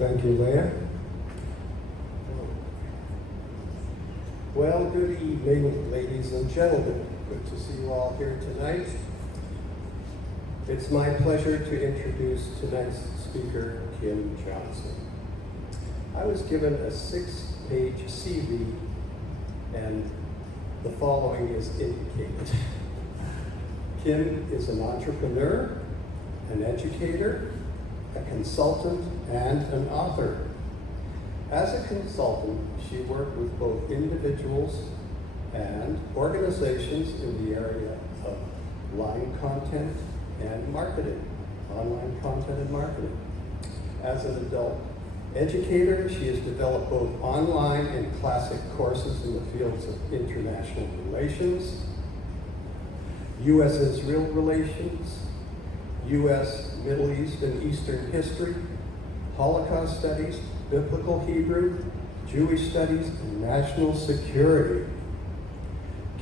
Thank you, Leah. Well, good evening, ladies and gentlemen. Good to see you all here tonight. It's my pleasure to introduce tonight's speaker, Kim Johnson. I was given a 6-page CV, and the following is indicated. Kim is an entrepreneur, an educator, a consultant, and an author. As a consultant, she worked with both individuals and organizations in the area of line content and marketing, online content and marketing. As an adult educator, she has developed both online and classic courses in the fields of international relations, U.S.-Israel relations, U.S. Middle East and Eastern history, Holocaust studies, biblical Hebrew, Jewish studies, and national security.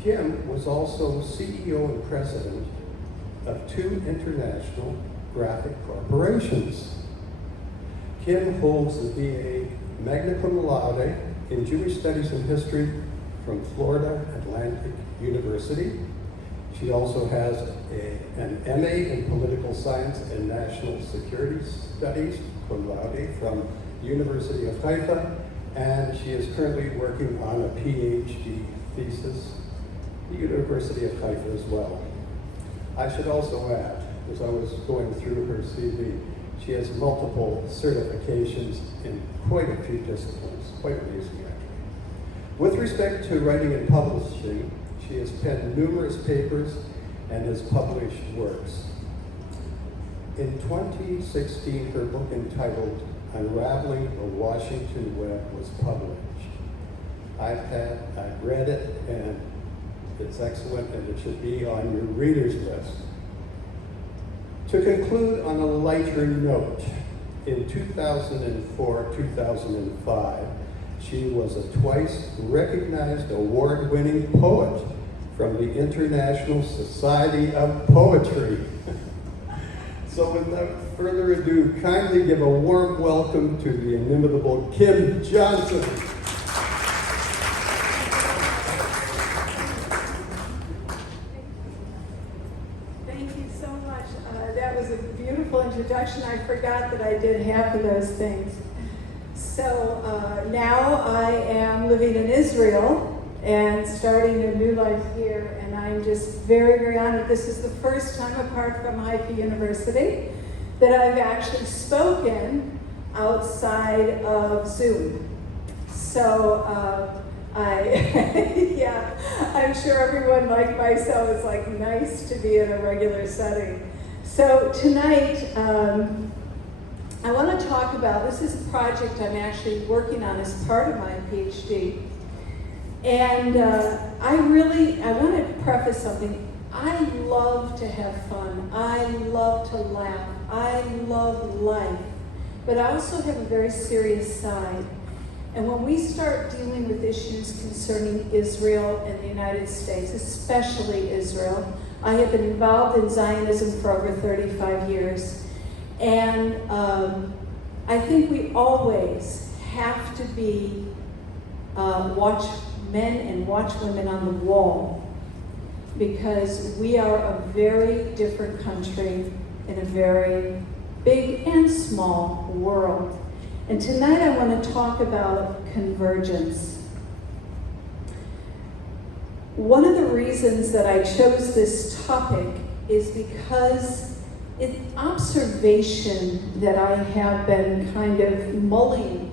Kim was also CEO and president of 2 international graphic corporations. Kim holds the BA magna cum laude in Jewish studies and history from Florida Atlantic University. She also has an MA in political science and national security studies, cum laude, from University of Haifa, and she is currently working on a PhD thesis at the University of Haifa as well. I should also add, as I was going through her CV, she has multiple certifications in quite a few disciplines, quite amazing actually. With respect to writing and publishing, she has penned numerous papers and has published works. In 2016, her book entitled Unraveling the Washington Web was published. I've read it, and it's excellent, and it should be on your reader's list. To conclude on a lighter note, in 2004-2005, she was a twice recognized award-winning poet from the International Society of Poetry. So without further ado, kindly give a warm welcome to the inimitable Kim Johnson. Thank you so much. That was a beautiful introduction. I forgot that I did half of those things. So now I am living in Israel and starting a new life here, and I'm just very, very honored. This is the first time, apart from Haifa University, that I've actually spoken outside of Zoom. So yeah, I'm sure everyone like myself is like nice to be in a regular setting. So tonight, I want to talk about, this is a project I'm actually working on as part of my PhD. And I want to preface something. I love to have fun. I love to laugh. I love life. But I also have a very serious side. And when we start dealing with issues concerning Israel and the United States, especially Israel, I have been involved in Zionism for over 35 years. And I think we always have to be watch men and watch women on the wall, because we are a very different country in a very big and small world. And tonight I want to talk about convergence. One of the reasons that I chose this topic is because it's observation that I have been kind of mulling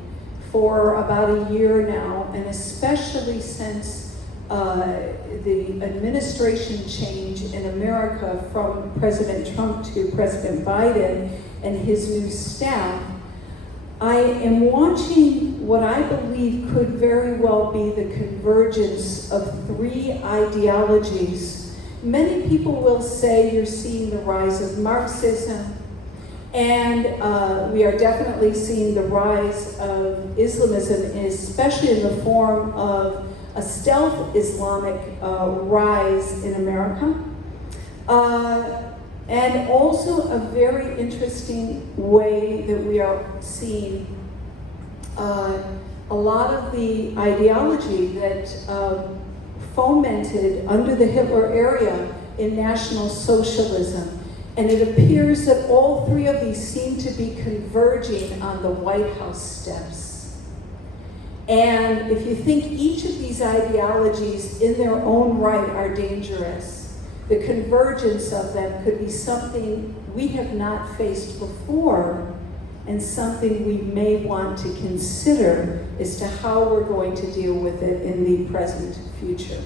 for about a year now, and especially since the administration change in America from President Trump to President Biden and his new staff, I am watching what I believe could very well be the convergence of 3 ideologies. Many people will say you're seeing the rise of Marxism, and we are definitely seeing the rise of Islamism, especially in the form of a stealth Islamic rise in America. And also a very interesting way that we are seeing a lot of the ideology that fomented under the Hitler era in National Socialism. And it appears that all three of these seem to be converging on the White House steps. And if you think each of these ideologies in their own right are dangerous, the convergence of them could be something we have not faced before and something we may want to consider as to how we're going to deal with it in the present future.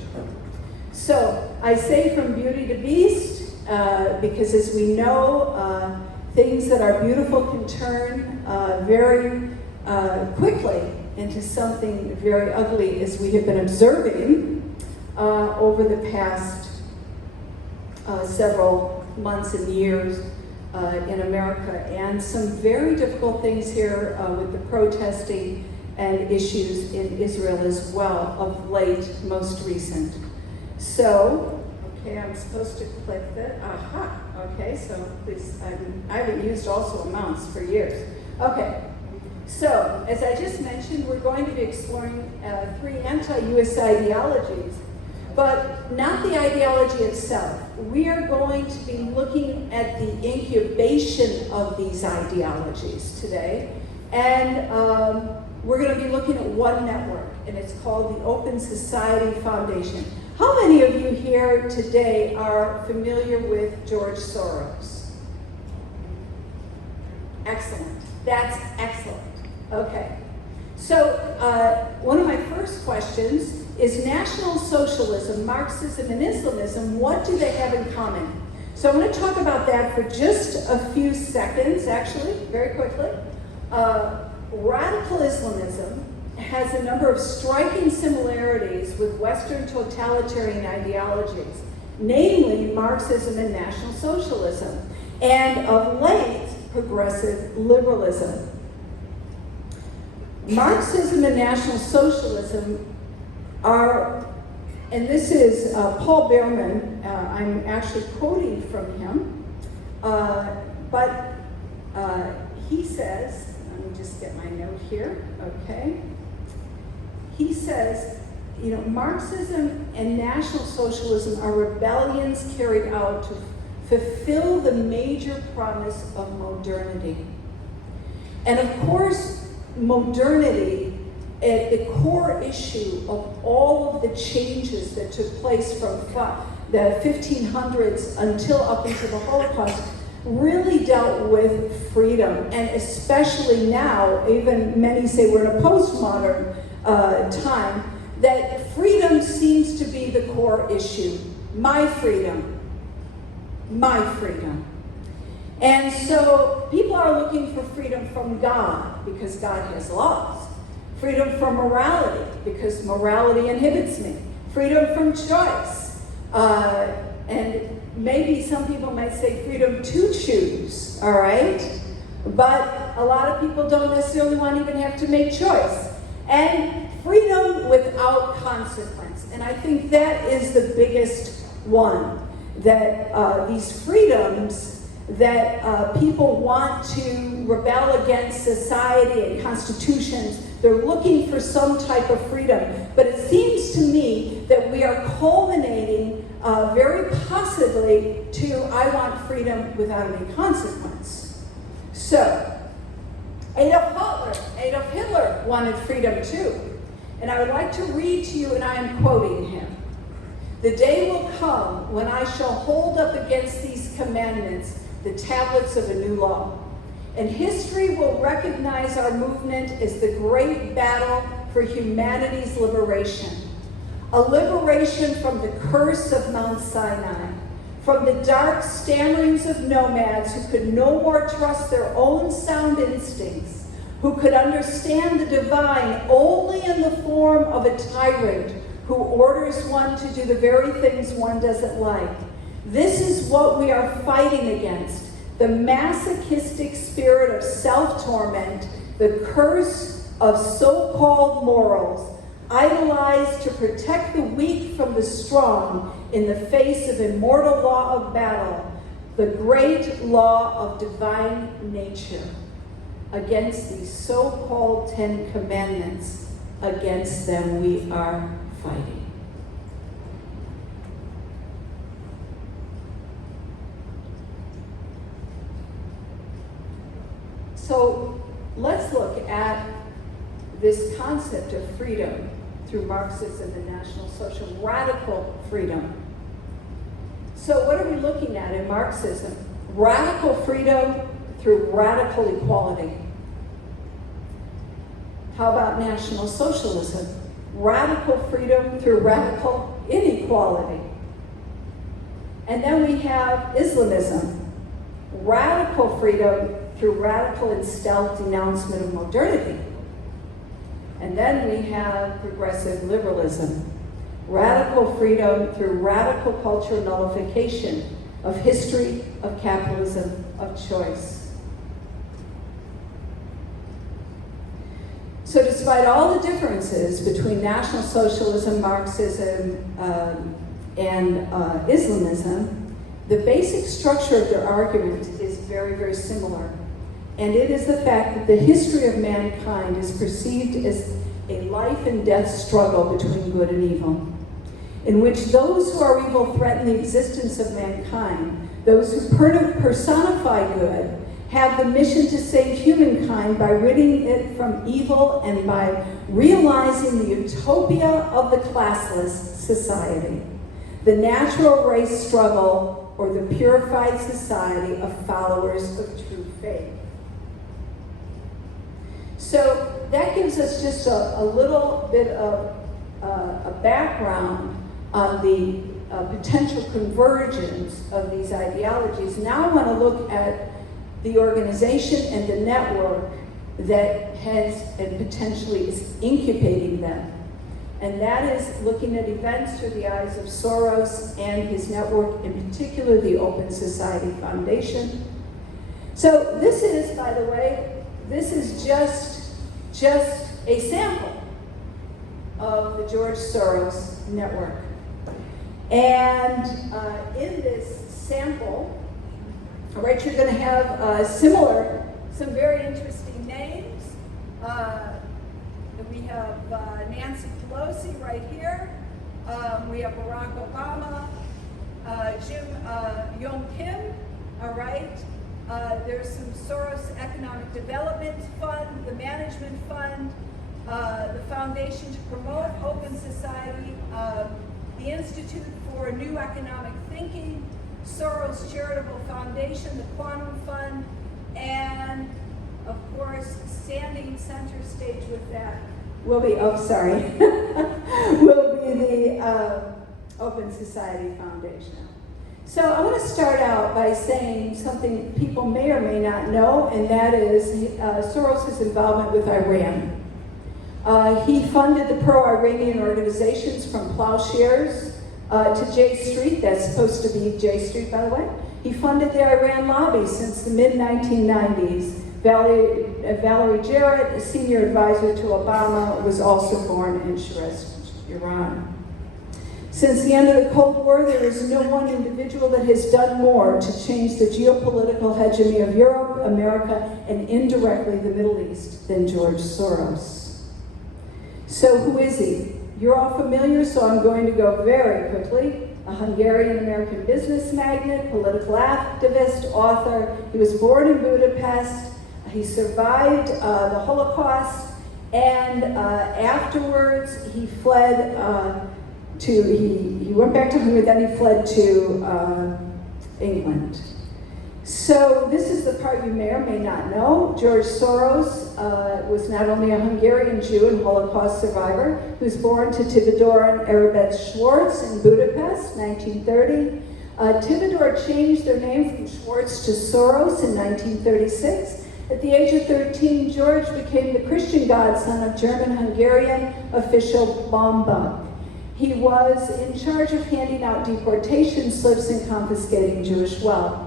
So I say from beauty to beast, because as we know, things that are beautiful can turn very quickly into something very ugly, as we have been observing over the past several months and years in America, and some very difficult things here with the protesting and issues in Israel as well of late, most recent. So, okay, I'm supposed to click that. Aha, okay, so please, I haven't used also amounts for years. Okay, so as I just mentioned, we're going to be exploring three anti-US ideologies, but not the ideology itself. We are going to be looking at the incubation of these ideologies today, and we're going to be looking at one network, and it's called the Open Society Foundation. How many of you here today are familiar with George Soros? Excellent. That's excellent. Okay. So one of my first questions is National Socialism, Marxism, and Islamism, what do they have in common? So I'm going to talk about that for just a few seconds, actually, very quickly. Radical Islamism has a number of striking similarities with Western totalitarian ideologies, namely Marxism and National Socialism, and of late, progressive liberalism. Marxism and National Socialism are, and this is Paul Behrman, I'm actually quoting from him, but he says, let me just get my note here, okay. He says, you know, Marxism and National Socialism are rebellions carried out to fulfill the major promise of modernity. And of course, modernity, at the core issue of all of the changes that took place from the 1500s until up into the Holocaust, really dealt with freedom. And especially now, even many say we're in a postmodern time, that freedom seems to be the core issue. My freedom. My freedom. And so people are looking for freedom from God because God has laws. Freedom from morality because morality inhibits me. Freedom from choice. And maybe some people might say freedom to choose, all right? But a lot of people don't necessarily want to even have to make choice. And freedom without consequence. And I think that is the biggest one, that these freedoms that people want to rebel against society and constitutions, they're looking for some type of freedom. But it seems to me that we are culminating very possibly to I want freedom without any consequence. So, Adolf Hitler wanted freedom too. And I would like to read to you, and I am quoting him. The day will come when I shall hold up against these commandments the tablets of a new law. And history will recognize our movement as the great battle for humanity's liberation. A liberation from the curse of Mount Sinai, from the dark stammerings of nomads who could no more trust their own sound instincts, who could understand the divine only in the form of a tyrant who orders one to do the very things one doesn't like. This is what we are fighting against, the masochistic spirit of self-torment, the curse of so-called morals, idolized to protect the weak from the strong in the face of immortal law of battle, the great law of divine nature. against these so-called 10 Commandments. Against them we are fighting. So let's look at this concept of freedom through Marxism and National Social, radical freedom. So what are we looking at in Marxism? Radical freedom through radical equality. How about National Socialism? Radical freedom through radical inequality. And then we have Islamism. Radical freedom through radical and stealth denouncement of modernity. And then we have progressive liberalism. Radical freedom through radical cultural nullification of history, of capitalism, of choice. So despite all the differences between National Socialism, Marxism, and Islamism, the basic structure of their argument is very, very similar. And it is the fact that the history of mankind is perceived as a life and death struggle between good and evil, in which those who are evil threaten the existence of mankind. Those who personify good have the mission to save humankind by ridding it from evil and by realizing the utopia of the classless society, the natural race struggle, or the purified society of followers of true faith. So that gives us just a little bit of a background on the potential convergence of these ideologies. Now I want to look at the organization and the network that has and potentially is incubating them. And that is looking at events through the eyes of Soros and his network, in particular the Open Society Foundation. So this is, by the way, this is just a sample of the George Soros network. And in this sample, all right, you're going to have some very interesting names. We have Nancy Pelosi right here. We have Barack Obama, Jim Yong Kim, all right. There's some Soros Economic Development Fund, the Management Fund, the Foundation to Promote Open Society, the Institute for New Economic Thinking, Soros Charitable Foundation, the Quantum Fund, and of course, standing center stage with that will be, will be the Open Society Foundation. So I want to start out by saying something people may or may not know, and that is Soros' involvement with Iran. He funded the pro-Iranian organizations from Plowshares to J Street. That's supposed to be J Street, by the way. He funded the Iran lobby since the mid-1990s. Valerie Jarrett, a senior advisor to Obama, was also born in Shiraz, Iran. Since the end of the Cold War, there is no one individual that has done more to change the geopolitical hegemony of Europe, America, and indirectly the Middle East than George Soros. So who is he? You're all familiar, so I'm going to go very quickly. A Hungarian-American business magnate, political activist, author. He was born in Budapest. He survived the Holocaust, and afterwards he fled he went back to Hungary, then he fled to England. So this is the part you may or may not know. George Soros was not only a Hungarian Jew and Holocaust survivor. He was born to Tivadar and Arabet Schwartz in Budapest, 1930. Tivadar changed their name from Schwartz to Soros in 1936. At the age of 13, George became the Christian godson of German-Hungarian official Baumbach. He was in charge of handing out deportation slips and confiscating Jewish wealth.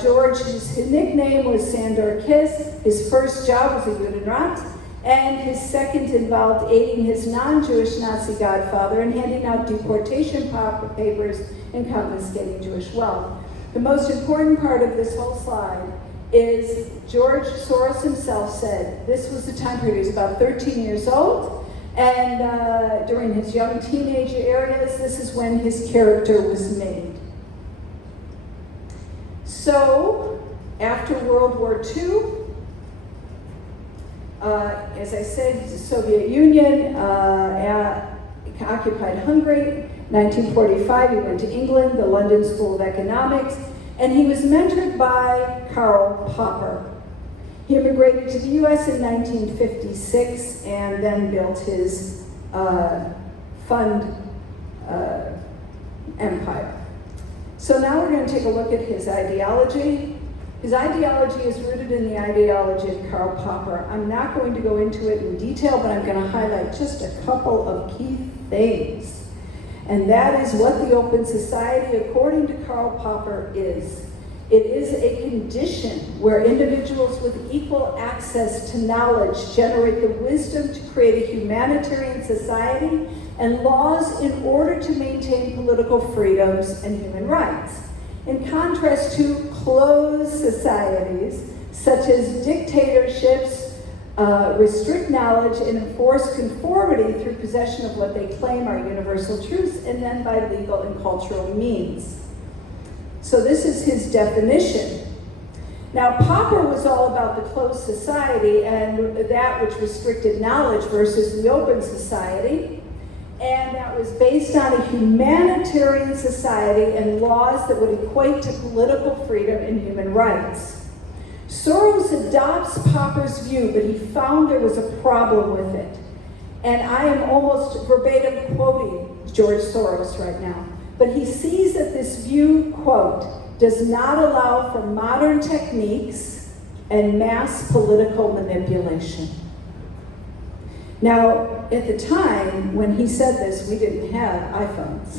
George's nickname was Sandor Kiss. His first job was a Judenrat, and his second involved aiding his non-Jewish Nazi godfather in handing out deportation papers and confiscating Jewish wealth. The most important part of this whole slide is George Soros himself said this was the time period. He was about 13 years old, and during his young teenage years, this is when his character was made. So, after World War II, as I said, the Soviet Union occupied Hungary. 1945, he went to England, the London School of Economics, and he was mentored by Karl Popper. He immigrated to the US in 1956 and then built his fund empire. So now we're going to take a look at his ideology. His ideology is rooted in the ideology of Karl Popper. I'm not going to go into it in detail, but I'm going to highlight just a couple of key things. And that is what the open society, according to Karl Popper, is. It is a condition where individuals with equal access to knowledge generate the wisdom to create a humanitarian society and laws in order to maintain political freedoms and human rights. In contrast to closed societies, such as dictatorships, restrict knowledge and enforce conformity through possession of what they claim are universal truths, and then by legal and cultural means. So this is his definition. Now, Popper was all about the closed society and that which restricted knowledge versus the open society. And that was based on a humanitarian society and laws that would equate to political freedom and human rights. Soros adopts Popper's view, but he found there was a problem with it. And I am almost verbatim quoting George Soros right now. But he sees that this view, quote, does not allow for modern techniques and mass political manipulation. Now, at the time when he said this, we didn't have iPhones.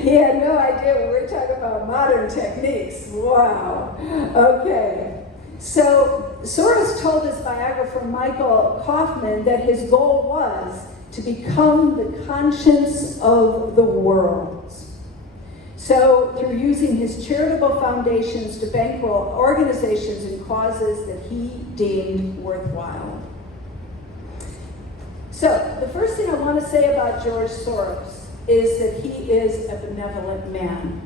He had no idea we were talking about modern techniques. Wow. Okay. So Soros told his biographer Michael Kaufman that his goal was to become the conscience of the world. So through using his charitable foundations to bankroll organizations and causes that he deemed worthwhile. So the first thing I want to say about George Soros is that he is a benevolent man.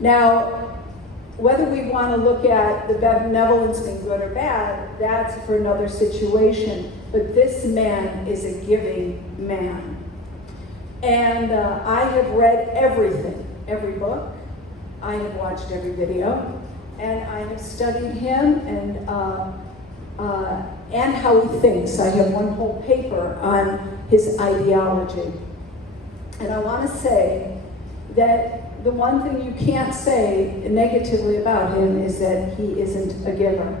Now, whether we want to look at the benevolence being good or bad, that's for another situation. But this man is a giving man. And I have read everything, every book. I have watched every video. And I have studied him and how he thinks. I have one whole paper on his ideology. And I want to say that the one thing you can't say negatively about him is that he isn't a giver.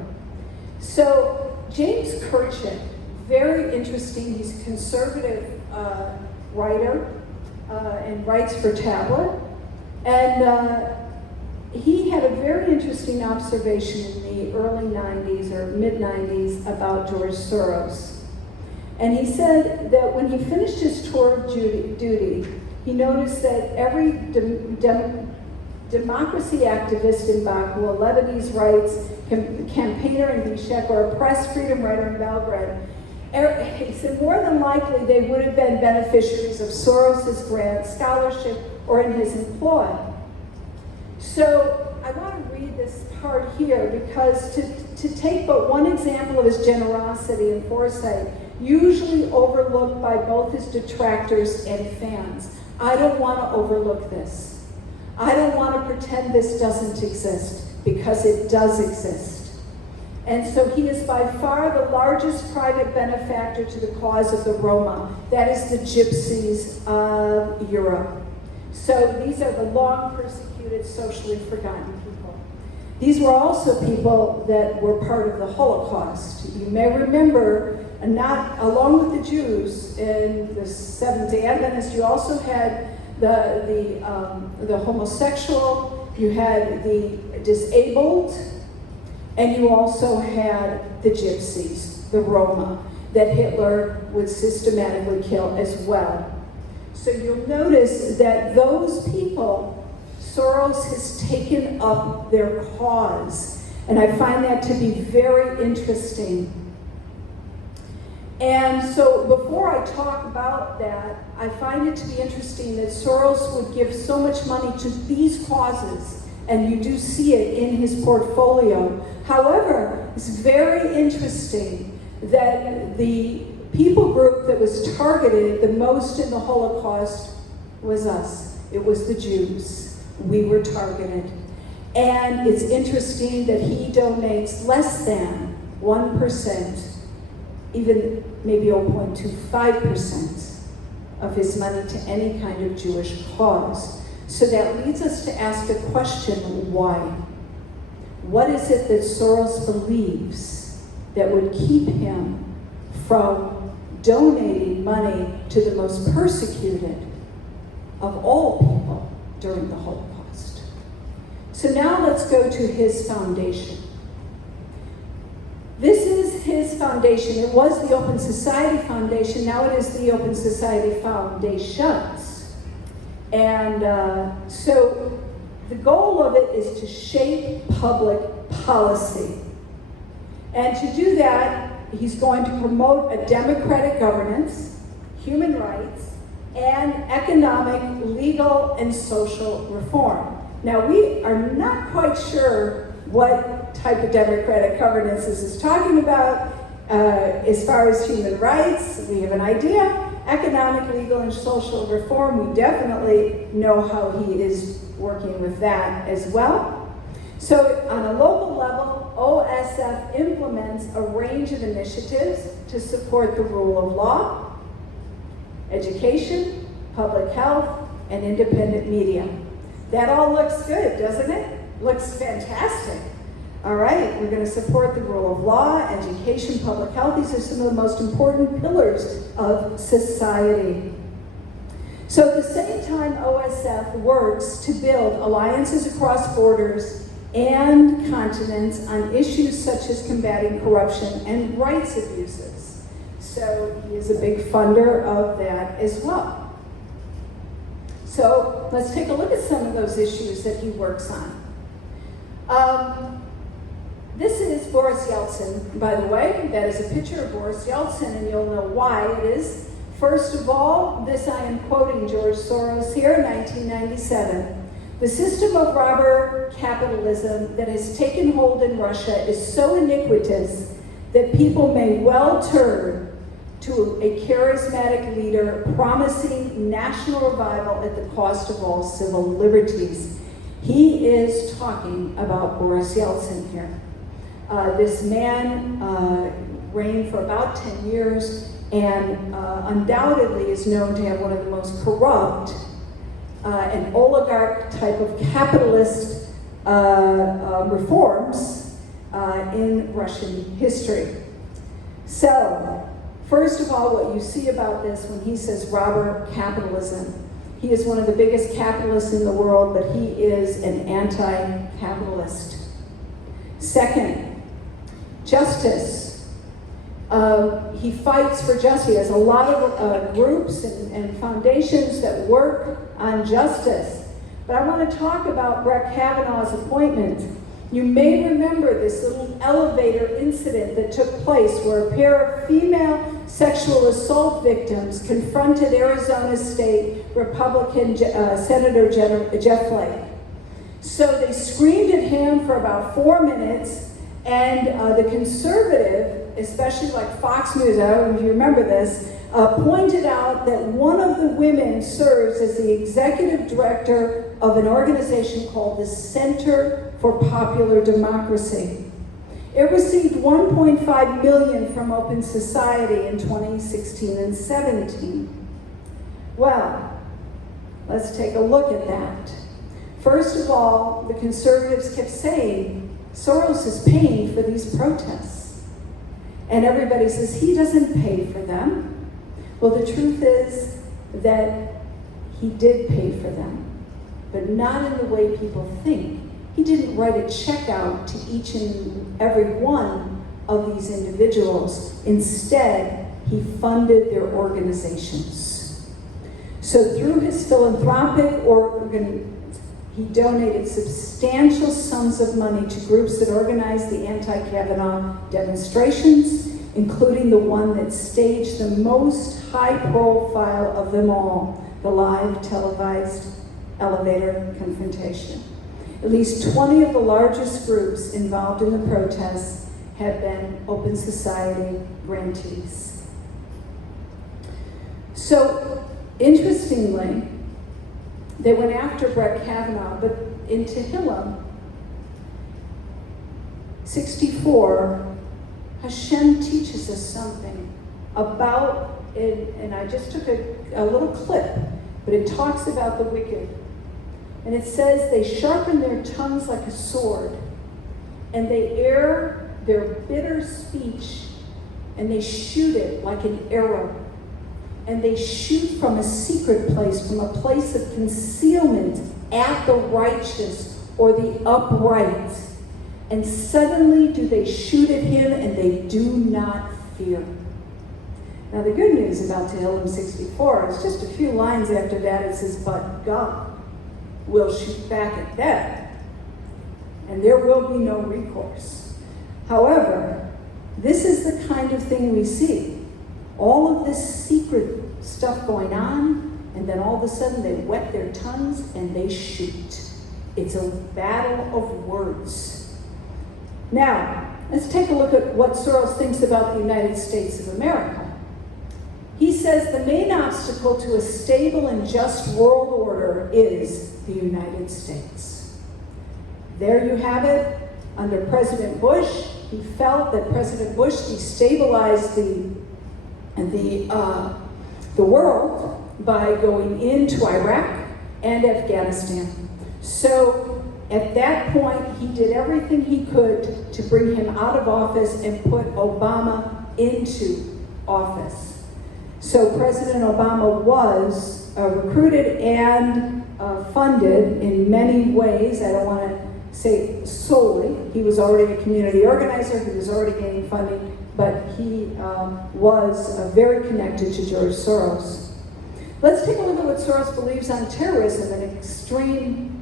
So James Kirchin, very interesting. He's a conservative writer and writes for Tablet. And he had a very interesting observation in the early 90s or mid-90s about George Soros. And he said that when he finished his tour of duty, he noticed that every democracy activist in Baku, a Lebanese rights campaigner in Bishkek, or a press freedom writer in Belgrade, he said more than likely they would have been beneficiaries of Soros's grant, scholarship, or in his employ. So I want to read this part here because to take but one example of his generosity and foresight, usually overlooked by both his detractors and fans. I don't want to overlook this. I don't want to pretend this doesn't exist, because it does exist. And so he is by far the largest private benefactor to the cause of the Roma. That is the gypsies of Europe. So these are the long persecuted, socially forgotten people. These were also people that were part of the Holocaust. You may remember, along with the Jews in the Seventh-day Adventists, you also had the homosexual, you had the disabled, and you also had the gypsies, the Roma, that Hitler would systematically kill as well. So you'll notice that those people, Soros has taken up their cause. And I find that to be very interesting. And so before I talk about that, I find it to be interesting that Soros would give so much money to these causes, and you do see it in his portfolio. However, it's very interesting that the people group that was targeted the most in the Holocaust was us. It was the Jews. We were targeted. And it's interesting that he donates less than 1%, even maybe 0.25% of his money to any kind of Jewish cause. So that leads us to ask a question, why? What is it that Soros believes that would keep him from donating money to the most persecuted of all people during the Holocaust? So now let's go to his foundation. This is his foundation. It was the Open Society Foundation. Now it is the Open Society Foundations. And so the goal of it is to shape public policy. And to do that, he's going to promote a democratic governance, human rights, and economic, legal, and social reform. Now, we are not quite sure what type of democratic governance this is talking about. As far as human rights, we have an idea. Economic, legal, and social reform, we definitely know how he is working with that as well. So on a local level, OSF implements a range of initiatives to support the rule of law, education, public health, and independent media. That all looks good, doesn't it? Looks fantastic. All right, we're going to support the rule of law, education, public health. These are some of the most important pillars of society. So at the same time, OSF works to build alliances across borders and continents on issues such as combating corruption and rights abuses. So he is a big funder of that as well. So let's take a look at some of those issues that he works on. This is Boris Yeltsin, by the way. That is a picture of Boris Yeltsin, and you'll know why it is. First of all, this I am quoting George Soros here, 1997. The system of robber capitalism that has taken hold in Russia is so iniquitous that people may well turn to a charismatic leader promising national revival at the cost of all civil liberties. He is talking about Boris Yeltsin here. This man reigned for about 10 years and undoubtedly is known to have one of the most corrupt and oligarch type of capitalist reforms in Russian history. So, first of all, what you see about this when he says robber capitalism, he is one of the biggest capitalists in the world, but he is an anti-capitalist. Second, justice. He fights for justice. He has a lot of groups and foundations that work on justice. But I want to talk about Brett Kavanaugh's appointment. You may remember this little elevator incident that took place where a pair of female sexual assault victims confronted Arizona State Republican Senator Jeff Flake. So they screamed at him for about 4 minutes, and the conservative, especially like Fox News, I don't know if you remember this, pointed out that one of the women serves as the executive director of an organization called the Center for Popular Democracy. It received $1.5 million from Open Society in 2016 and 17. Well, let's take a look at that. First of all, the conservatives kept saying, Soros is paying for these protests. And everybody says, he doesn't pay for them. Well, the truth is that he did pay for them, but not in the way people think. He didn't write a check out to each and every one of these individuals. Instead, he funded their organizations. So through his philanthropic He donated substantial sums of money to groups that organized the anti-Kavanaugh demonstrations, including the one that staged the most high-profile of them all, the live televised elevator confrontation. At least 20 of the largest groups involved in the protests had been Open Society grantees. So, interestingly, they went after Brett Kavanaugh, but in Tehillim 64, Hashem teaches us something about it, and I just took a little clip, but it talks about the wicked. And it says, they sharpen their tongues like a sword, and they air their bitter speech, and they shoot it like an arrow. And they shoot from a secret place, from a place of concealment at the righteous or the upright. And suddenly do they shoot at him, and they do not fear. Now the good news about Tehillim 64 is just a few lines after that it says, but God will shoot back at them, and there will be no recourse. However, this is the kind of thing we see. All of this secret stuff going on, and then all of a sudden they wet their tongues and they shoot. It's a battle of words. Now, let's take a look at what Soros thinks about the United States of America. He says the main obstacle to a stable and just world order is the United States. There you have it. Under President Bush, he felt that President Bush destabilized the world by going into Iraq and Afghanistan. So at that point, he did everything he could to bring him out of office and put Obama into office. So President Obama was recruited and funded in many ways. I don't want to say solely. He was already a community organizer. He was already gaining funding, but he was very connected to George Soros. Let's take a look at what Soros believes on terrorism and extreme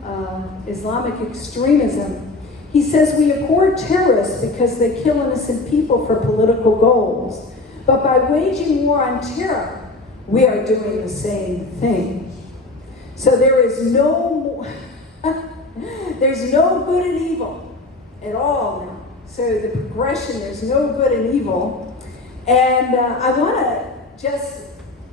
Islamic extremism. He says we abhor terrorists because they kill innocent people for political goals. But by waging war on terror, we are doing the same thing. So there is there's no good and evil at all now. So the progression, there's no good and evil. And I want to just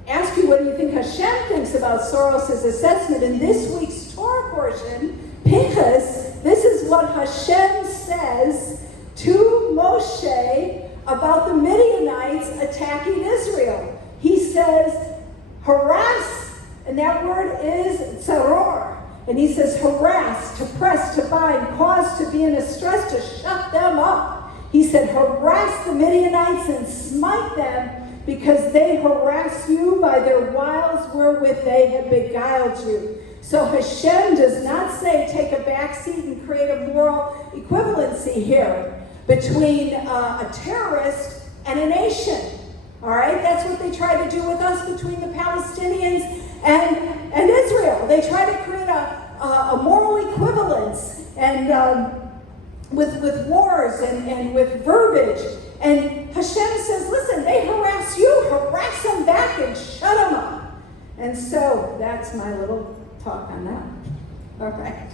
ask you, what do you think Hashem thinks about Soros' assessment? In this week's Torah portion, Pinchas, this is what Hashem says to Moshe about the Midianites attacking Israel. He says, harass, and that word is tzaror. And he says, harass, to press, to bind, cause to be in distress, to shut them up. He said, harass the Midianites and smite them, because they harass you by their wiles wherewith they have beguiled you. So Hashem does not say take a backseat and create a moral equivalency here between a terrorist and a nation. All right, that's what they try to do with us between the Palestinians and Israel. They try to create a moral equivalence and with wars and with verbiage. And Hashem says, listen, they harass you, harass them back and shut them up. And so that's my little talk on that. All right.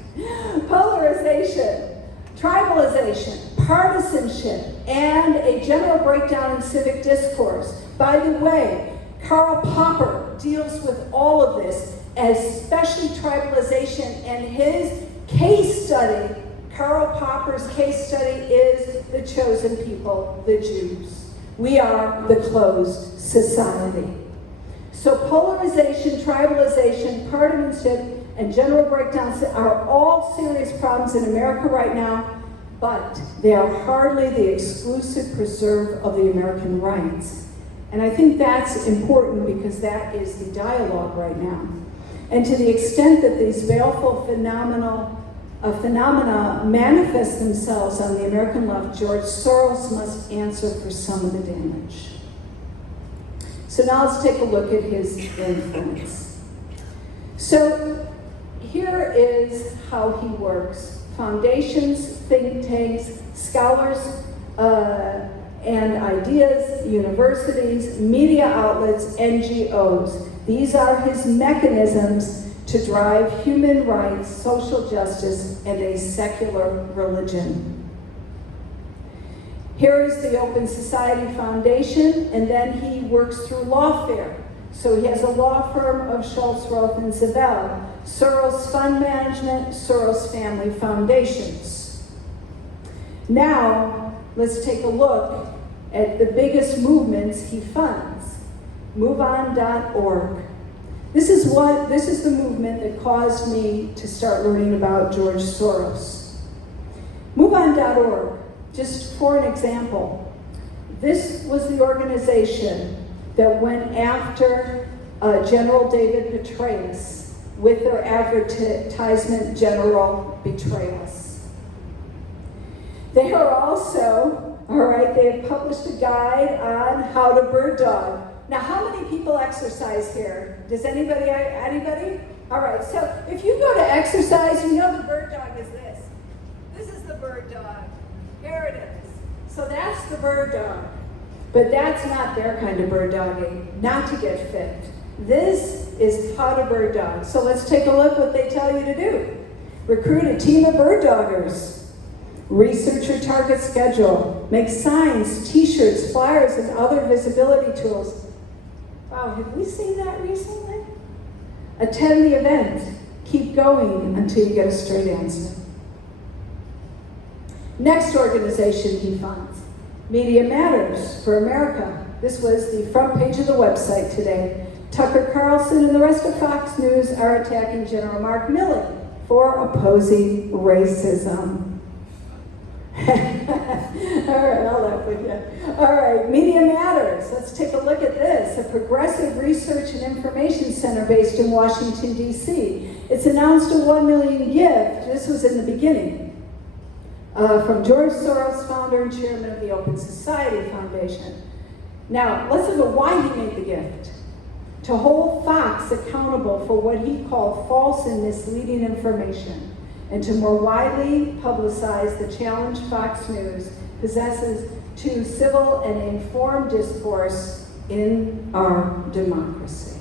Polarization, tribalization, partisanship, and a general breakdown in civic discourse. By the way, Karl Popper deals with all of this, especially tribalization, and his case study, Karl Popper's case study, is the chosen people, the Jews. We are the closed society. So polarization, tribalization, partisanship, and general breakdowns are all serious problems in America right now, but they are hardly the exclusive preserve of the American rights. And I think that's important because that is the dialogue right now. And to the extent that these baleful phenomena manifest themselves on the American left, George Soros must answer for some of the damage. So now let's take a look at his influence. So here is how he works. Foundations, think tanks, scholars, and ideas, universities, media outlets, NGOs. These are his mechanisms to drive human rights, social justice, and a secular religion. Here is the Open Society Foundation, and then he works through lawfare. So he has a law firm of Schultz, Roth, and Zabel, Soros Fund Management, Soros Family Foundations. Now, let's take a look at the biggest movements he funds. MoveOn.org. This is the movement that caused me to start learning about George Soros. MoveOn.org, just for an example, this was the organization that went after General David Petraeus with their advertisement, General Betray Us. They are also, all right, they have published a guide on how to bird dog. Now, how many people exercise here? Does anybody? All right, so if you go to exercise, you know the bird dog is this. This is the bird dog. Here it is. So that's the bird dog. But that's not their kind of bird dogging, not to get fit. This is how to bird dog. So let's take a look what they tell you to do. Recruit a team of bird doggers. Research your target schedule. Make signs, t-shirts, flyers, and other visibility tools. Wow, have we seen that recently? Attend the event. Keep going until you get a straight answer. Next organization he funds, Media Matters for America. This was the front page of the website today. Tucker Carlson and the rest of Fox News are attacking General Mark Milley for opposing racism. All right, I'll laugh with you. All right, Media Matters. Let's take a look at this. A progressive research and information center based in Washington, D.C. It's announced a $1 million gift. This was in the beginning. From George Soros, founder and chairman of the Open Society Foundation. Now, let's look at why he made the gift. To hold Fox accountable for what he called false and misleading information, and to more widely publicize the challenge Fox News possesses to civil and informed discourse in our democracy.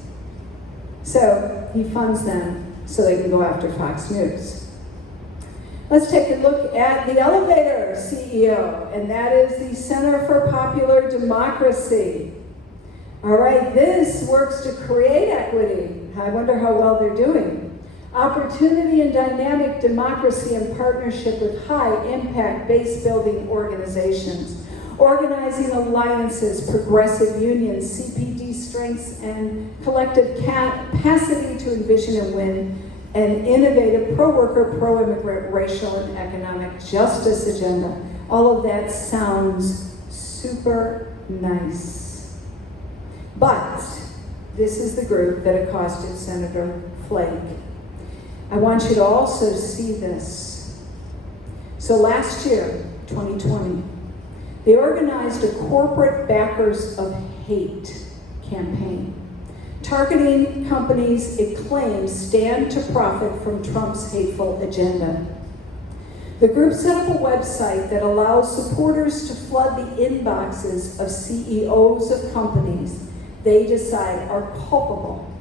So he funds them so they can go after Fox News. Let's take a look at the Elevator CEO, and that is the Center for Popular Democracy. All right, this works to create equity. I wonder how well they're doing. Opportunity and dynamic democracy in partnership with high-impact base-building organizations, organizing alliances, progressive unions, CPD strengths, and collective capacity to envision and win an innovative pro-worker, pro-immigrant, racial, and economic justice agenda. All of that sounds super nice. But this is the group that accosted Senator Flake. I want you to also see this. So last year, 2020, they organized a corporate backers of hate campaign, targeting companies it claims stand to profit from Trump's hateful agenda. The group set up a website that allows supporters to flood the inboxes of CEOs of companies they decide are culpable.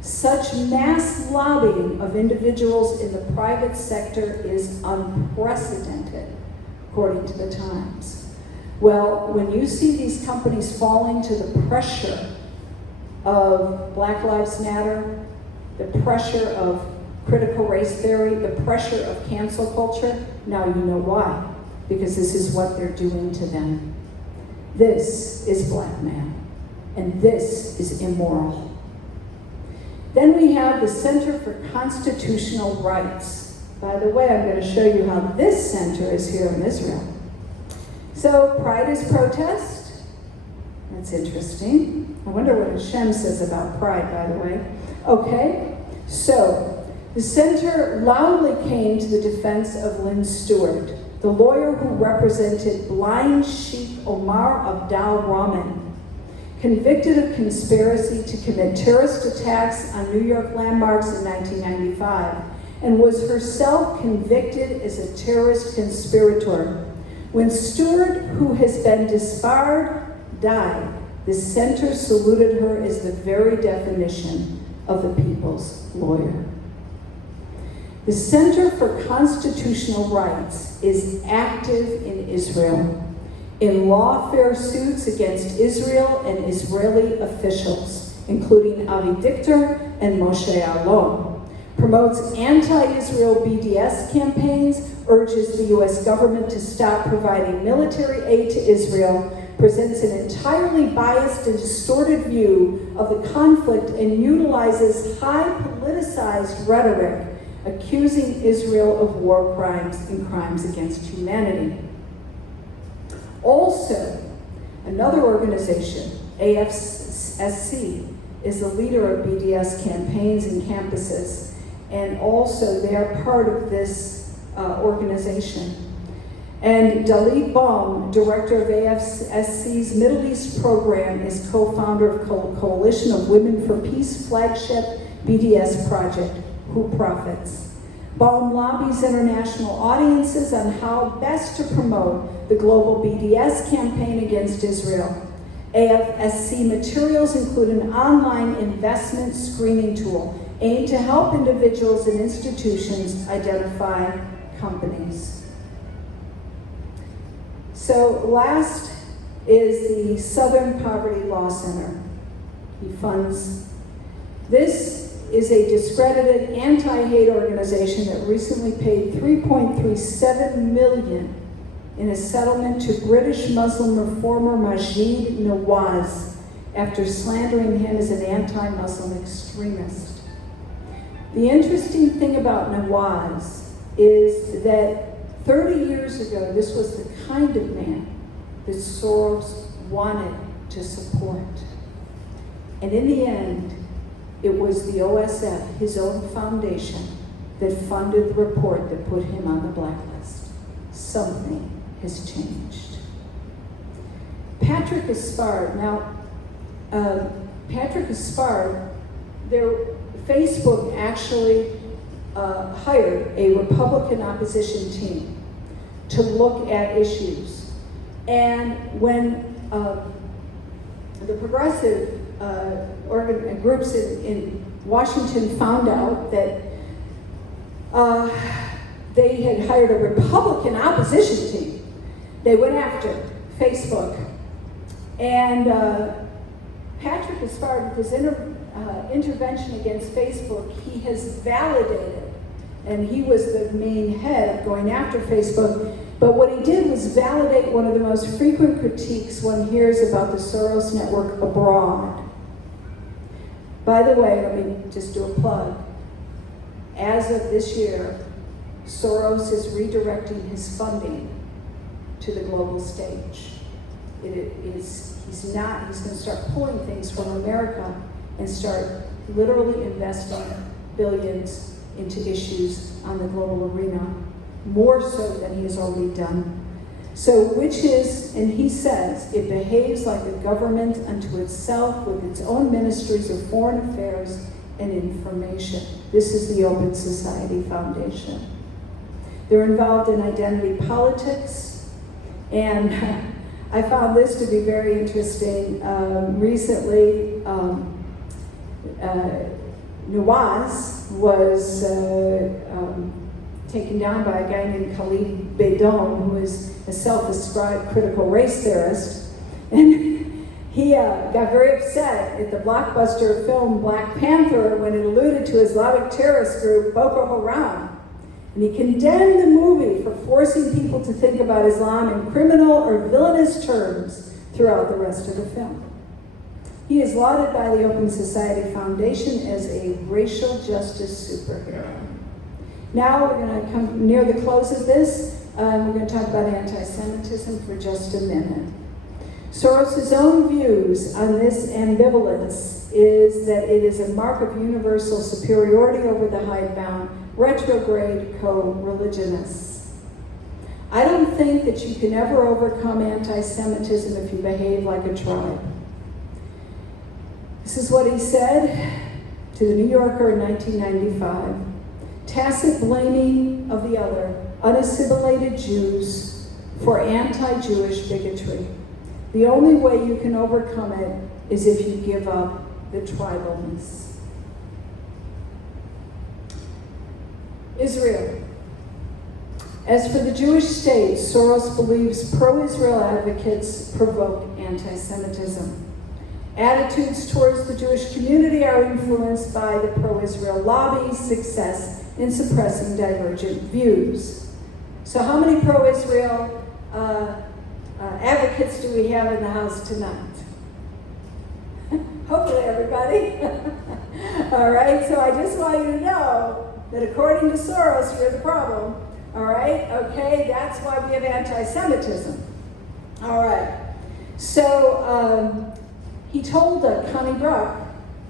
Such mass lobbying of individuals in the private sector is unprecedented, according to the Times. Well, when you see these companies falling to the pressure of Black Lives Matter, the pressure of critical race theory, the pressure of cancel culture, now you know why. Because this is what they're doing to them. This is blackmail, and this is immoral. Then we have the Center for Constitutional Rights. By the way, I'm going to show you how this center is here in Israel. So, pride is protest. That's interesting. I wonder what Hashem says about pride, by the way. Okay, so the center loudly came to the defense of Lynn Stewart, the lawyer who represented blind sheep Omar Abdal Rahman. convicted of conspiracy to commit terrorist attacks on New York landmarks in 1995, and was herself convicted as a terrorist conspirator. When Stewart, who has been disbarred, died, the center saluted her as the very definition of the people's lawyer. The Center for Constitutional Rights is active in Israel, in lawfare suits against Israel and Israeli officials, including Avi Dichter and Moshe Alon, promotes anti-Israel BDS campaigns, urges the US government to stop providing military aid to Israel, presents an entirely biased and distorted view of the conflict, and utilizes high politicized rhetoric accusing Israel of war crimes and crimes against humanity. Also, another organization, AFSC, is the leader of BDS campaigns and campuses, and also they are part of this organization. And Dalit Baum, director of AFSC's Middle East program, is co-founder of Coalition of Women for Peace flagship BDS project, Who Profits. Baum lobbies international audiences on how best to promote the global BDS campaign against Israel. AFSC materials include an online investment screening tool aimed to help individuals and institutions identify companies. So last is the Southern Poverty Law Center. He funds. This is a discredited anti-hate organization that recently paid $3.37 million in a settlement to British Muslim reformer Majid Nawaz after slandering him as an anti-Muslim extremist. The interesting thing about Nawaz is that 30 years ago, this was the kind of man that Soros wanted to support. And in the end, it was the OSF, his own foundation, that funded the report that put him on the blacklist. Something has changed. Patrick Aspard, Patrick Aspard, Facebook actually hired a Republican opposition team to look at issues. And when the progressive groups in Washington found out that they had hired a Republican opposition team, they went after Facebook. And Patrick Aspard, with his intervention against Facebook, he has validated, and he was the main head of going after Facebook, but what he did was validate one of the most frequent critiques one hears about the Soros network abroad. By the way, let me just do a plug. As of this year, Soros is redirecting his funding to the global stage. He's going to start pulling things from America and start literally investing billions into issues on the global arena, more so than he has already done. So, and he says, it behaves like a government unto itself with its own ministries of foreign affairs and information. This is the Open Society Foundation. They're involved in identity politics, and I found this to be very interesting. Recently, Nawaz was taken down by a guy named Khalid Beidon, who is a self-described critical race theorist, and he got very upset at the blockbuster film Black Panther when it alluded to Islamic terrorist group Boko Haram. And he condemned the movie for forcing people to think about Islam in criminal or villainous terms throughout the rest of the film. He is lauded by the Open Society Foundation as a racial justice superhero. Now we're going to come near the close of this. We're going to talk about anti-Semitism for just a minute. Soros' own views on this ambivalence is that it is a mark of universal superiority over the hidebound, retrograde co-religionists. I don't think that you can ever overcome anti-Semitism if you behave like a tribe. This is what he said to the New Yorker in 1995. Tacit blaming of the other, unassimilated Jews for anti-Jewish bigotry. The only way you can overcome it is if you give up the tribalness. Israel. As for the Jewish state, Soros believes pro-Israel advocates provoke anti-Semitism. Attitudes towards the Jewish community are influenced by the pro-Israel lobby's success in suppressing divergent views. So how many pro-Israel advocates do we have in the House tonight? Hopefully everybody. All right, so I just want you to know that according to Soros, you're the problem. All right, okay, that's why we have anti-Semitism. All right, so he told Connie Bruck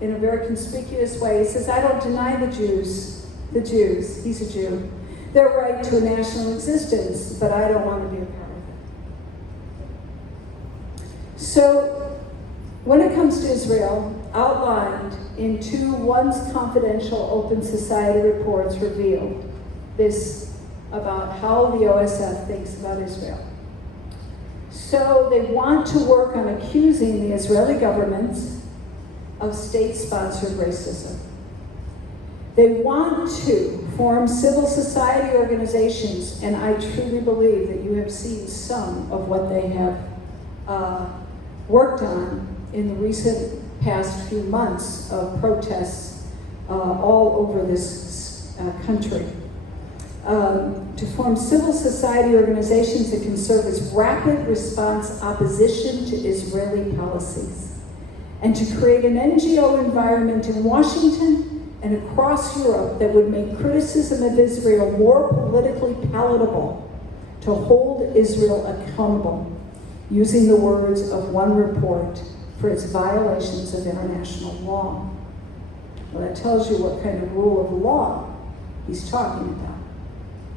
in a very conspicuous way, he says, I don't deny the Jews, he's a Jew, their right to a national existence, but I don't want to be a part of it. So when it comes to Israel, outlined in two once confidential open society reports revealed this about how the OSF thinks about Israel. So they want to work on accusing the Israeli government of state-sponsored racism. They want to form civil society organizations, and I truly believe that you have seen some of what they have worked on in the recent past few months of protests all over this country. To form civil society organizations that can serve as rapid response opposition to Israeli policies, and to create an NGO environment in Washington and across Europe that would make criticism of Israel more politically palatable, to hold Israel accountable, using the words of one report, for its violations of international law. Well, that tells you what kind of rule of law he's talking about.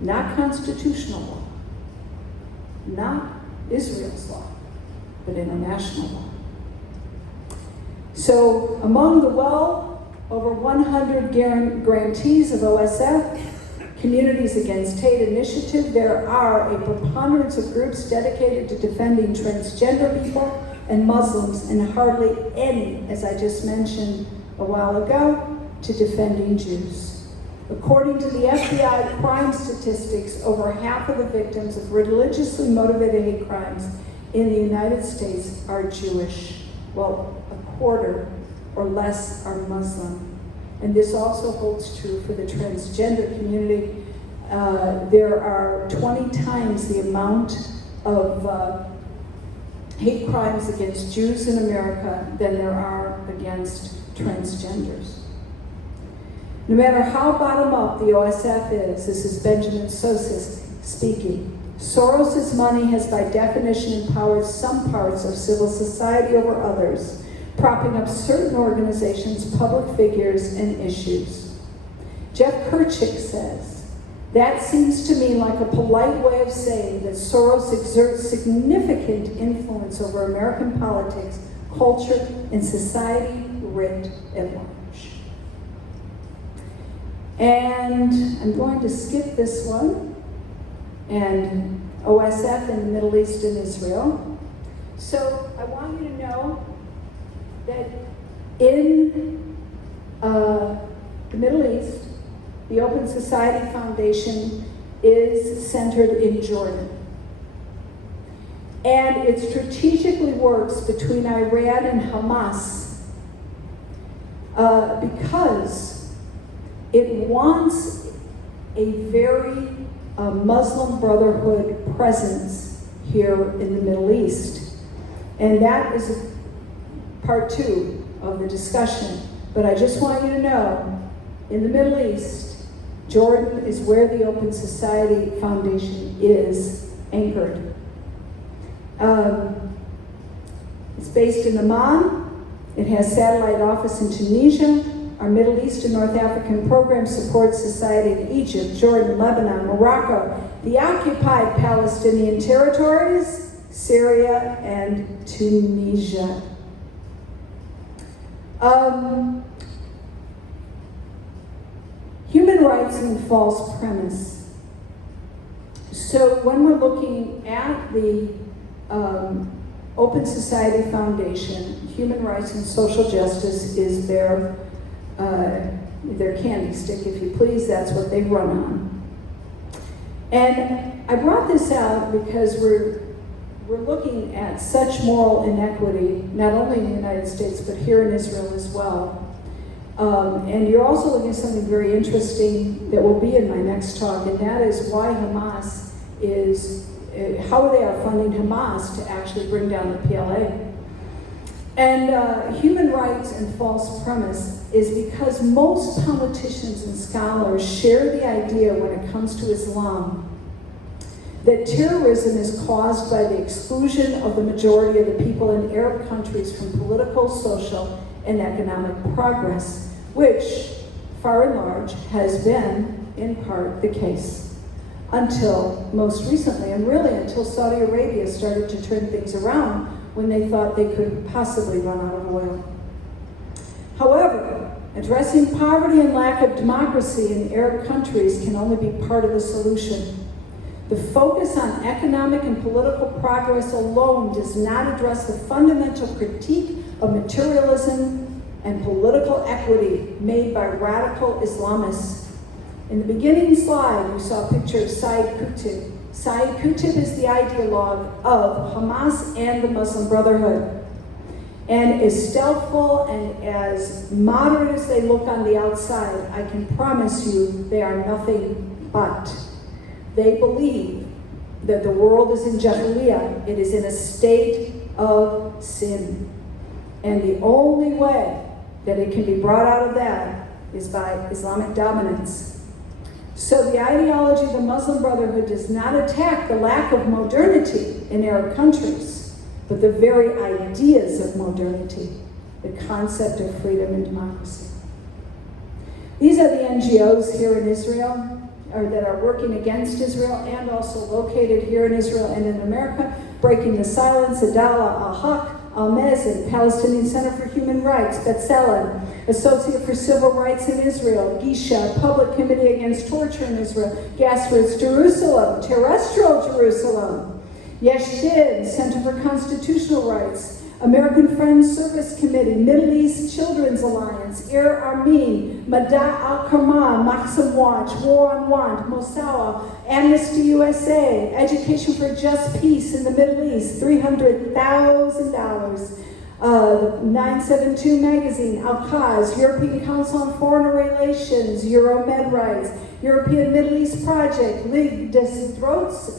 Not constitutional law, not Israel's law, but international law. So among the over 100 grantees of OSF, Communities Against Hate Initiative, there are a preponderance of groups dedicated to defending transgender people and Muslims, and hardly any, as I just mentioned a while ago, to defending Jews. According to the FBI crime statistics, over half of the victims of religiously motivated hate crimes in the United States are Jewish. Well, a quarter or less are Muslim. And this also holds true for the transgender community. There are 20 times the amount of hate crimes against Jews in America than there are against transgenders. No matter how bottom up the OSF is, this is Benjamin Sosis speaking, Soros's money has by definition empowered some parts of civil society over others, propping up certain organizations, public figures, and issues. Jeff Kerchick says, that seems to me like a polite way of saying that Soros exerts significant influence over American politics, culture, and society writ at large. And I'm going to skip this one, and OSF in the Middle East and Israel. So I want you to know that in the Middle East, the Open Society Foundation is centered in Jordan. And it strategically works between Iran and Hamas because it wants a very Muslim Brotherhood presence here in the Middle East. And that is part two of the discussion. But I just want you to know, in the Middle East, Jordan is where the Open Society Foundation is anchored. It's based in Amman. It has satellite office in Tunisia. Our Middle East and North African program supports society in Egypt, Jordan, Lebanon, Morocco, the occupied Palestinian territories, Syria, and Tunisia. Human rights and false premise. So when we're looking at the Open Society Foundation, human rights and social justice is their candy stick, if you please. That's what they run on. And I brought this out because we're looking at such moral inequity, not only in the United States, but here in Israel as well. And you're also looking at something very interesting that will be in my next talk, and that is why Hamas is, how they are funding Hamas to actually bring down the PLA. And human rights and false premise is because most politicians and scholars share the idea when it comes to Islam that terrorism is caused by the exclusion of the majority of the people in Arab countries from political, social, and economic progress, which, far and large, has been, in part, the case until most recently, and really until Saudi Arabia started to turn things around when they thought they could possibly run out of oil. However, addressing poverty and lack of democracy in Arab countries can only be part of the solution. The focus on economic and political progress alone does not address the fundamental critique of materialism and political equity made by radical Islamists. In the beginning slide, you saw a picture of Sayyid Qutb. Sayyid Qutb is the ideologue of Hamas and the Muslim Brotherhood. And as stealthful and as moderate as they look on the outside, I can promise you they are nothing but. They believe that the world is in Jahiliyyah. It is in a state of sin. And the only way that it can be brought out of that is by Islamic dominance. So the ideology of the Muslim Brotherhood does not attack the lack of modernity in Arab countries, but the very ideas of modernity, the concept of freedom and democracy. These are the NGOs here in Israel, or that are working against Israel and also located here in Israel and in America: Breaking the Silence, Adala, Al-Haq, Al-Mezin, Palestinian Center for Human Rights, B'Tselem, Associate for Civil Rights in Israel, Gisha, Public Committee Against Torture in Israel, Gasworks Jerusalem, Terrestrial Jerusalem, Yesh Din, Center for Constitutional Rights, American Friends Service Committee, Middle East Children's Alliance, Ir Armin, Mada Al-Karma, Maxim Watch, War on Want, Mosawa, Amnesty USA, Education for Just Peace in the Middle East, $300,000. 972 Magazine, Al-Qaz, European Council on Foreign Relations, Euromed Rights, European Middle East Project, Ligue des Droits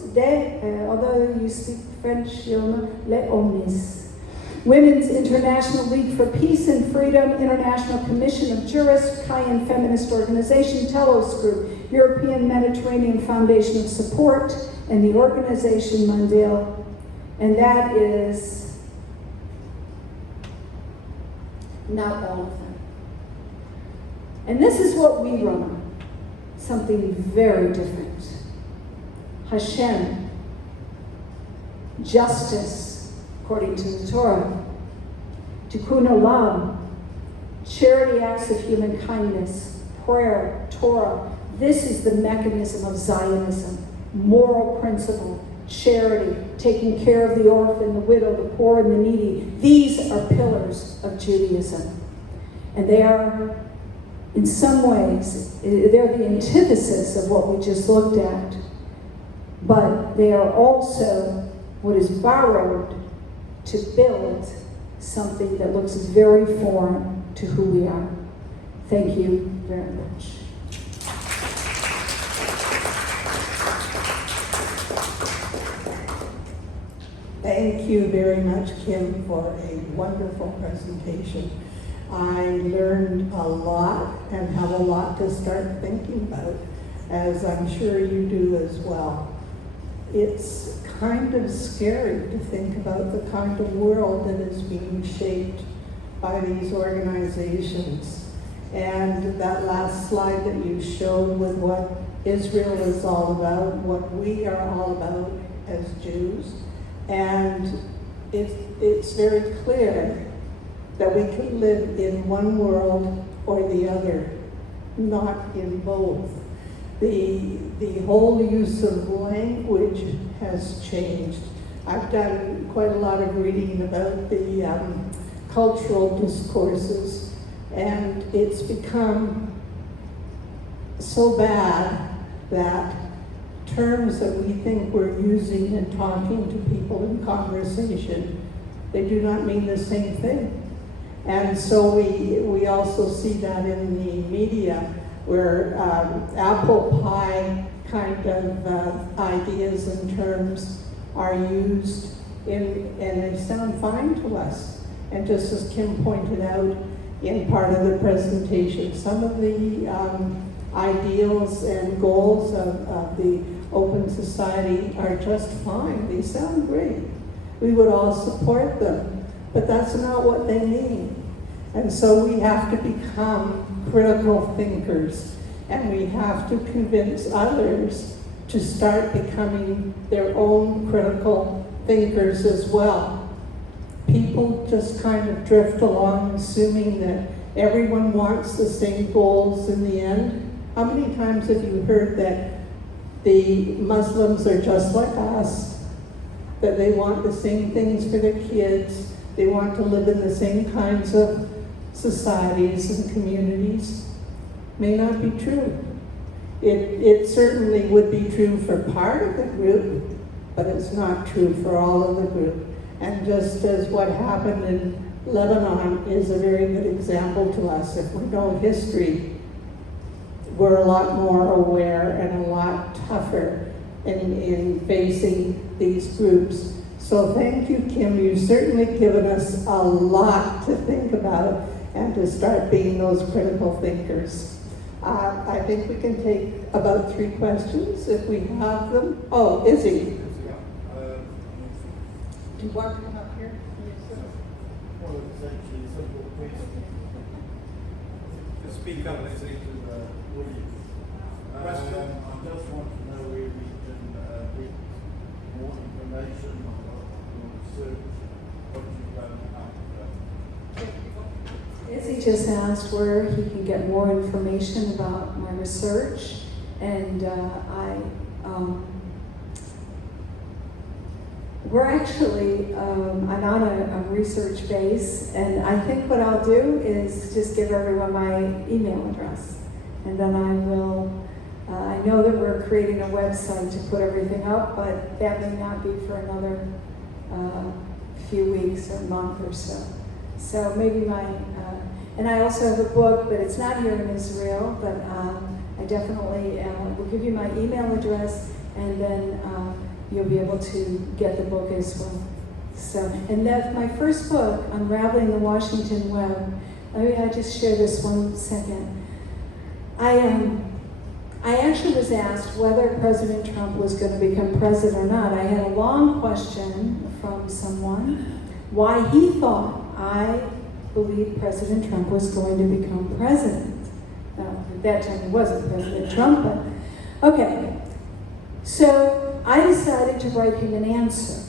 although you speak French, you'll know, Les Omnis. Women's International League for Peace and Freedom, International Commission of Jurists, Cayenne Feminist Organization, Telos Group, European Mediterranean Foundation of Support, and the Organization Mondiale. And that is not all of them. And this is what we run on, something very different. Hashem, justice, according to the Torah, Tikkun Olam, charity acts of human kindness, prayer, Torah. This is the mechanism of Zionism, moral principle, charity, taking care of the orphan, the widow, the poor, and the needy. These are pillars of Judaism. And they are, in some ways, they're the antithesis of what we just looked at. But they are also what is borrowed to build something that looks very foreign to who we are. Thank you very much. Thank you very much, Kim, for a wonderful presentation. I learned a lot and have a lot to start thinking about, as I'm sure you do as well. It's kind of scary to think about the kind of world that is being shaped by these organizations. And that last slide that you showed with what Israel is all about, what we are all about as Jews, and it's very clear that we can live in one world or the other, not in both. The whole use of language has changed. I've done quite a lot of reading about the cultural discourses, and it's become so bad that terms that we think we're using and talking to people in conversation, they do not mean the same thing. And so we also see that in the media, where apple pie kind of ideas and terms are used and they sound fine to us. And just as Kim pointed out in part of the presentation, some of the ideals and goals of the open society are just fine. They sound great. We would all support them, but that's not what they mean. And so we have to become critical thinkers, and we have to convince others to start becoming their own critical thinkers as well. People just kind of drift along assuming that everyone wants the same goals in the end. How many times have you heard that the Muslims are just like us, that they want the same things for their kids, they want to live in the same kinds of societies and communities? May not be true. It certainly would be true for part of the group, but it's not true for all of the group. And just as what happened in Lebanon is a very good example to us, if we know history, we're a lot more aware and a lot tougher in facing these groups. So thank you, Kim. You've certainly given us a lot to think about and to start being those critical thinkers. I think we can take about 3 questions if we have them. Oh, Izzy. Do you want to come up here? Well, it's actually a simple question. To speak up, let's say, to the audience. Question? I just want to know where we can get more information on your research, what you've done up Izzy just asked where he can get more information about my research, and we're actually, I'm on a research base, and I think what I'll do is just give everyone my email address, and then I will, I know that we're creating a website to put everything up, but that may not be for another few weeks or month or so. So maybe and I also have a book, but it's not here in Israel, but I definitely will give you my email address, and then you'll be able to get the book as well. So, and that's my first book, Unraveling the Washington Web. I just share this 1 second. I actually was asked whether President Trump was going to become president or not. I had a long question from someone why he thought I believed President Trump was going to become president. Now, at that time he wasn't President Trump, but okay. So I decided to write him an answer.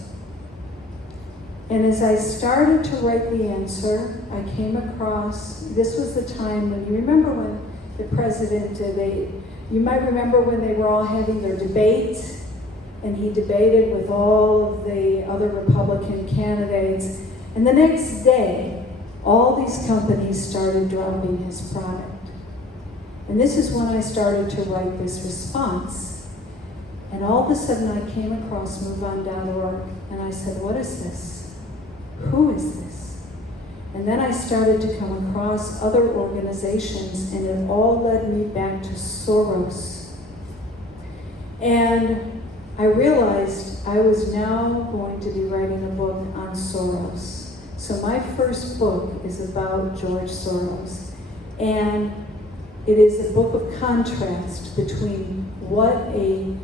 And as I started to write the answer, I came across, this was the time when, you remember when the president, you might remember when they were all having their debates, and he debated with all of the other Republican candidates, and the next day, all these companies started dropping his product. And this is when I started to write this response. And all of a sudden I came across MoveOn.org, and I said, what is this? Who is this? And then I started to come across other organizations, and it all led me back to Soros. And I realized I was now going to be writing a book on Soros. So my first book is about George Soros. And it is a book of contrast between what a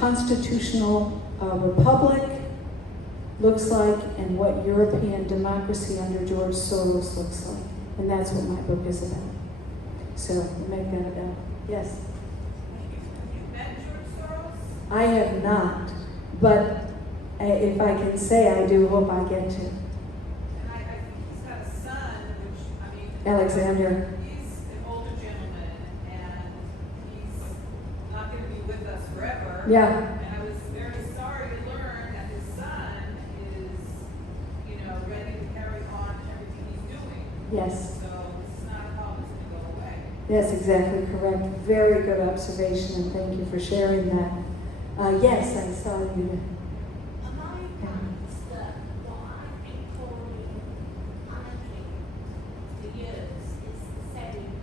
constitutional republic looks like and what European democracy under George Soros looks like. And that's what my book is about. So make that about. Yes? Have you met George Soros? I have not, but if I can say I do hope I get to. And I think he's got a son Alexander. He's an older gentleman, and he's not going to be with us forever. Yeah. And I was very sorry to learn that his son is, ready to carry on everything he's doing. Yes. So it's not a problem, it's going to go away. That's exactly correct. Very good observation, and thank you for sharing that. Yes, I saw you. My points that what I've been calling anarchy for years is the same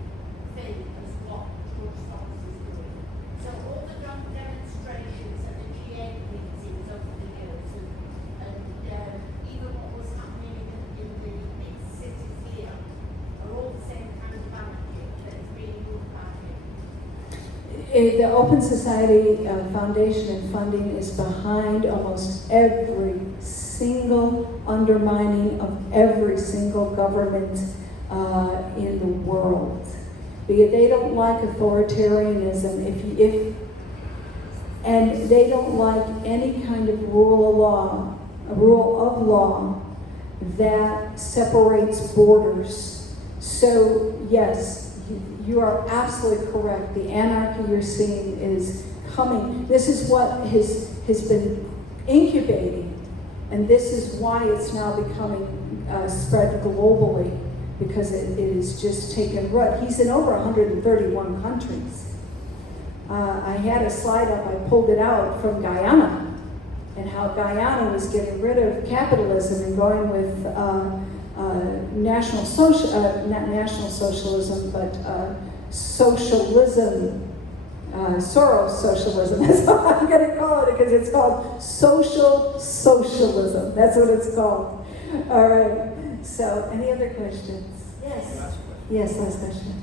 thing as what George Soros is doing. So all the demonstrations at the G8 meetings over the years and even what was happening in the big cities here are all the same kind of anarchy that is being moved by him. The Open Society Foundation and funding is behind almost every single undermining of every single government in the world. Because they don't like authoritarianism and they don't like any kind of rule of law that separates borders. So yes, you are absolutely correct. The anarchy you're seeing is coming. This is what has been incubating, and this is why it's now becoming spread globally, because it is just taken root. He's in over 131 countries. I had a slide up, I pulled it out from Guyana, and how Guyana was getting rid of capitalism and going with not national socialism, but socialism, Soros socialism. That's what I'm going to call it, because it's called social socialism. That's what it's called. All right. So, any other questions? Yes. Last question. Yes, last question.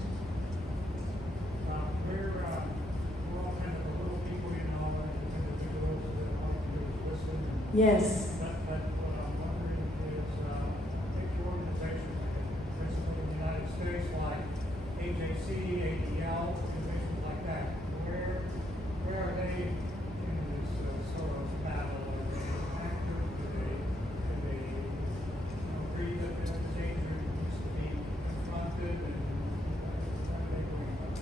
We're all kind of the little people, and individuals that like to listen. Yes. But what I'm wondering is, big organizations, principally in the United States, like AJC, ADL, organizations like that, where are they in this Soros battle? Are they active? Do they agree that the danger needs to be confronted? And what are they doing about it?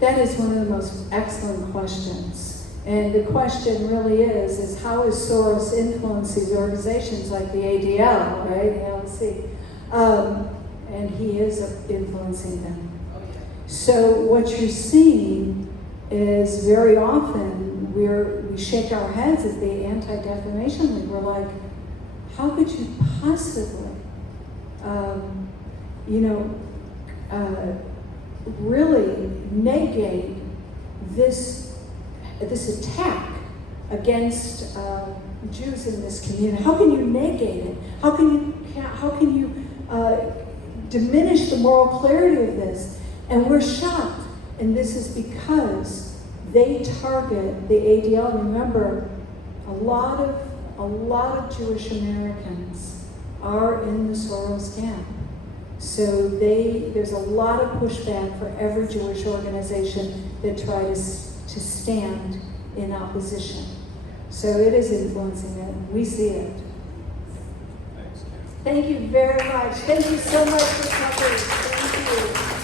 That is one of the most excellent questions. And the question really is how is Soros influencing organizations like the ADL, right, the LLC? And he is influencing them. Oh, yeah. So what you're seeing is very often we shake our heads at the Anti-Defamation League. We're like, how could you possibly, really negate this attack against Jews in this community? How can you negate it? How can you diminish the moral clarity of this? And we're shocked. And this is because they target the ADL. Remember, a lot of Jewish Americans are in the Soros camp. So there's a lot of pushback for every Jewish organization that try to stand in opposition. So it is influencing it. We see it. Thanks, Kim. Thank you very much. Thank you so much for coming. Thank you.